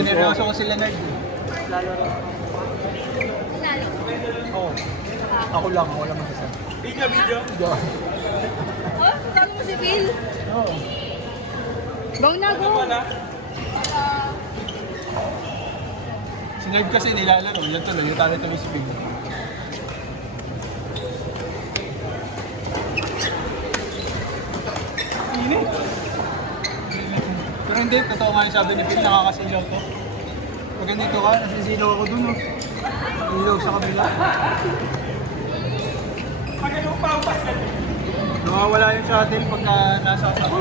Sineryoso ko sila nerd. Lalo rin. Nalo. Oo. Ako lang mag-isa. Video. Video. Oh, kasama mo si Bill. Oo. Go na, go. Si nerd kasi nilalaro. Yan tuloy. Yung talo tuloy si Big. Init. Pero hindi, totoo nga yung sabi ni Phil, nakakasilaw to. Pag ganito ka, nasisilaw ako dun, oh. Ilaw sa kabila. Pag ano pa ang basket? Nawawala yung shuttle pagka nasa ako.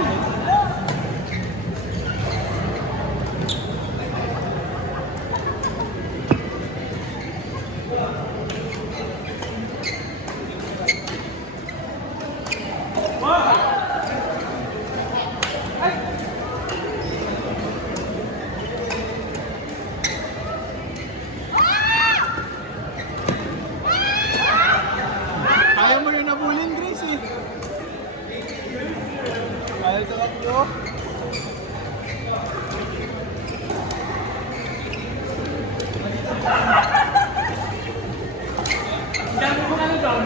Kaya mo yun nabulin, Grace, eh. Kaya ito lang yun. Dami mo na doon.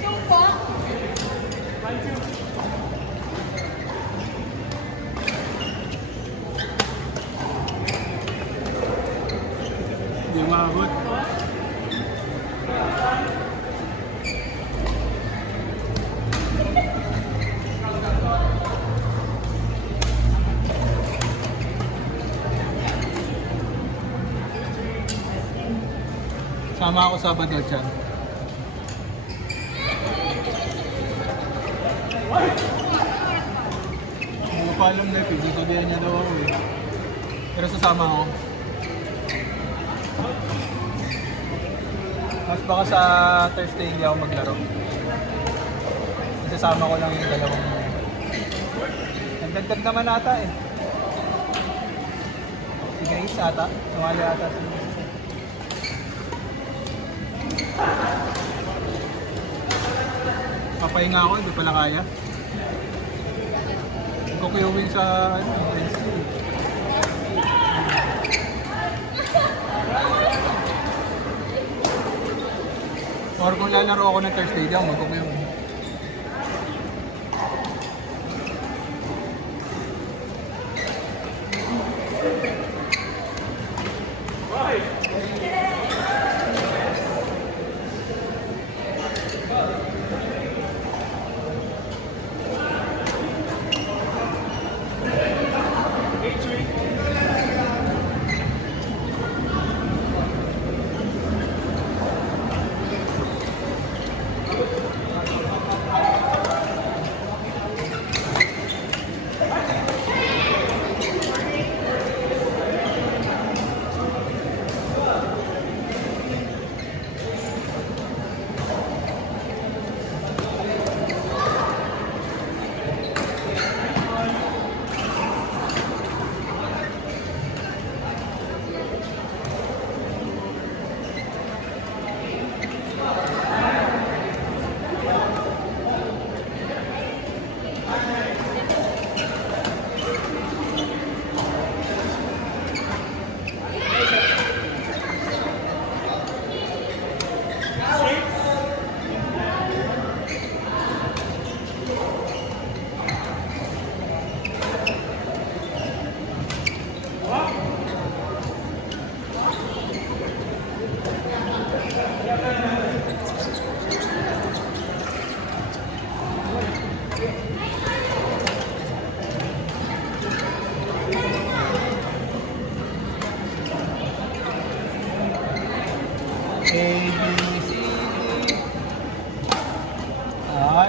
Sumpa. Hindi maabot. Sama ako Sabado dyan. Hindi ko pa alam na ito. Sabihan niya daw ako, eh. Pero sasama ako. Mas baka sa Thursday hindi ako maglaro. Sasama ko lang yung dalawang. Nagdagdag naman ata, eh. Si Grace ata. Sumali ata si Grace. Papahinga ako, hindi pala kaya. Kukuyuwin sa Wednesday. Or kung lalaro ako ng Thursday, di ako magkukuyuwin.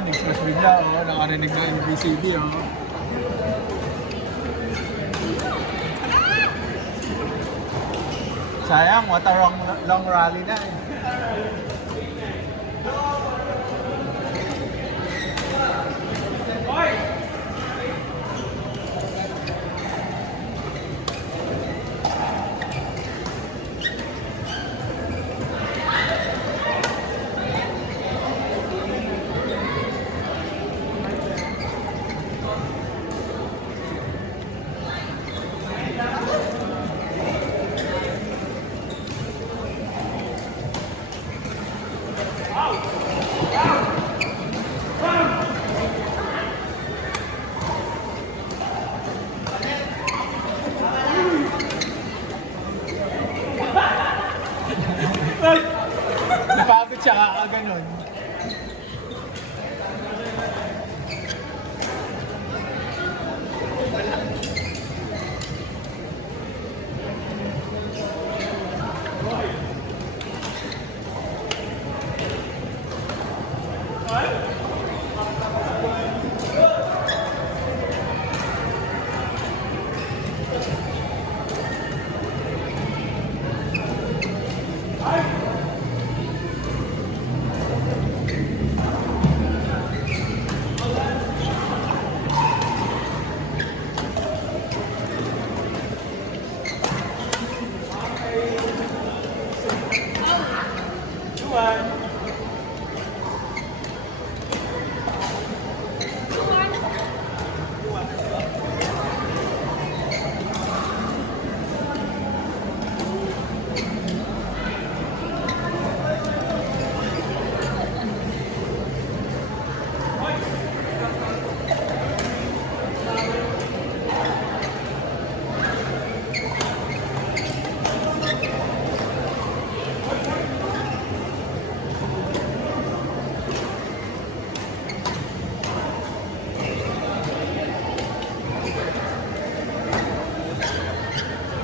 Nag-stress bigla, oh. Nakarinig ng ABCD, oh. Sayang, what a long rally na, eh. ganon.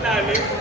Lalim.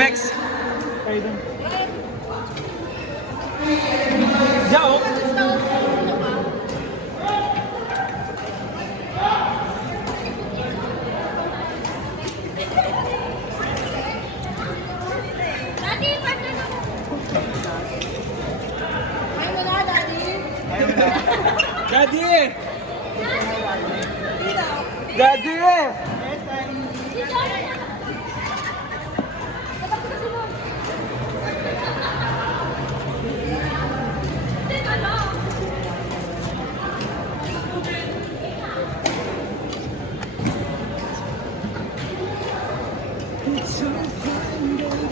Max. Kayo dun. Jao. Daddy, partner na. Ayaw mo na, Daddy. Daddy! Dito. Daddy! Dito. Kapag ko sino? Dito lang. It's so fun, baby.